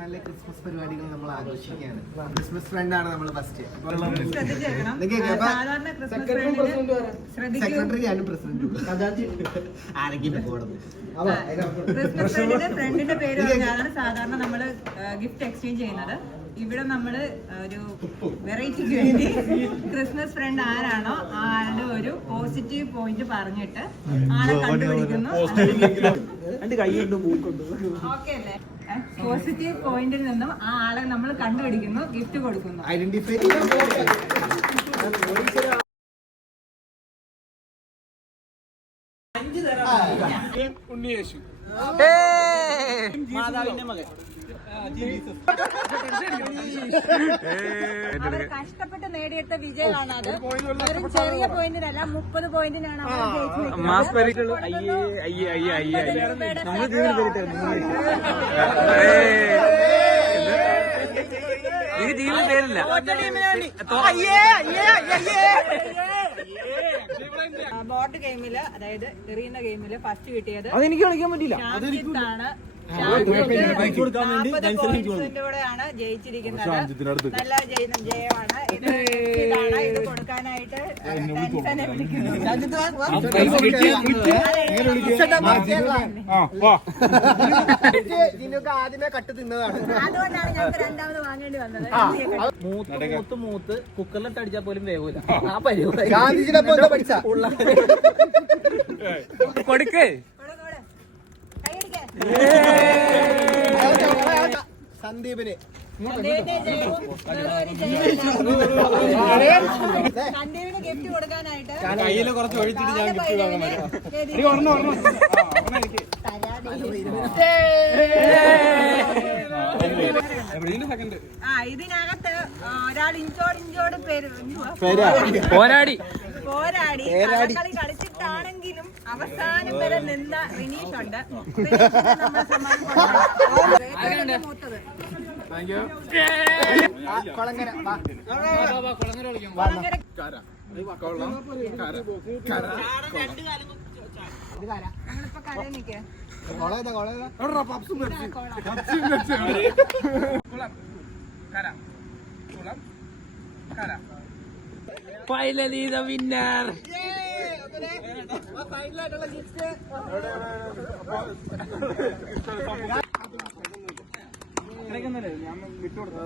നല്ല ക്രിസ്മസ് പരിപാടികൾ നമ്മൾ ആഘോഷിക്കുകയാണ്. ക്രിസ്മസ് ഫ്രണ്ട് ആണ് നമ്മൾ ഫസ്റ്റ്. സെക്രട്ടറി ഞാനും പ്രസിഡന്റും ആരെങ്കിലും ഫ്രണ്ടിന്റെ പേര് പറഞ്ഞാണ് സാധാരണ നമ്മള് ഗിഫ്റ്റ് എക്സ്ചേഞ്ച് ചെയ്യുന്നത്. ഇവിടെ നമ്മള് ഒരു വെറൈറ്റിക്ക് വേണ്ടി ക്രിസ്മസ് ഫ്രണ്ട് ആരാണോ ആ ആളുടെ ഒരു പോസിറ്റീവ് പോയിന്റ് പറഞ്ഞിട്ട് ആളെ കണ്ടുപിടിക്കുന്നു. ഓക്കെ അല്ലേ? പോസിറ്റീവ് പോയിന്റിൽ നിന്നും ആ ആളെ നമ്മൾ കണ്ടുപിടിക്കുന്നു, ഗിഫ്റ്റ് കൊടുക്കുന്നു. ഐഡന്റിഫൈ ഉണ്ണിയേശു മാതാവിന്റെ മകൻ. അവർ കഷ്ടപ്പെട്ട് നേടിയെടുത്ത വിജയമാണ് അത്. വെറും ചെറിയ പോയിന്റിനല്ല, 30 പോയിന്റിനാണ് അവർ പേരില്ല. ബോർഡ് ഗെയിമില്, അതായത് എറിയുന്ന ഗെയിമില് ഫസ്റ്റ് കിട്ടിയത് അതെനിക്ക് കളിക്കാൻ പറ്റില്ല. ാണ് ാണ് ജയിച്ചിരിക്കുന്നത്. നല്ല ജയമാണ് ഇത്. ഇത് കൊടുക്കാനായിട്ട് ആദ്യമേ കട്ട് തിന്നതാണ്. അതുകൊണ്ടാണ് ഞങ്ങൾക്ക് രണ്ടാമത് വാങ്ങേണ്ടി വന്നത്. മൂത്ത് കുക്കറിലിട്ട് അടിച്ചാൽ പോലും വേഗൂല. ആ പരിപാടി ഗാന്ധിജിയുടെ പഠിച്ച കൊടുക്കേ സന്ദീപിന് സന്ദീപിന് ഗിഫ്റ്റ് കൊടുക്കാനായിട്ട് കയ്യില് കുറച്ച് ഒഴിച്ചിട്ട് ഞാൻ ഗിഫ്റ്റ് വാങ്ങാൻ ഇതിനകത്ത് ഒരാൾ ഇഞ്ചോട് പേര് പോരാടി കളി കളിച്ചിട്ടാണെങ്കിലും അവസാനം വരെ നിന്ന റിനീഷ് ഉണ്ട്. മൂത്തത് ഞങ്ങളിപ്പോ കരയിൽ നിൽക്കേ. Finally the winner. ഞാൻ വിട്ടുകൊടുത്തു.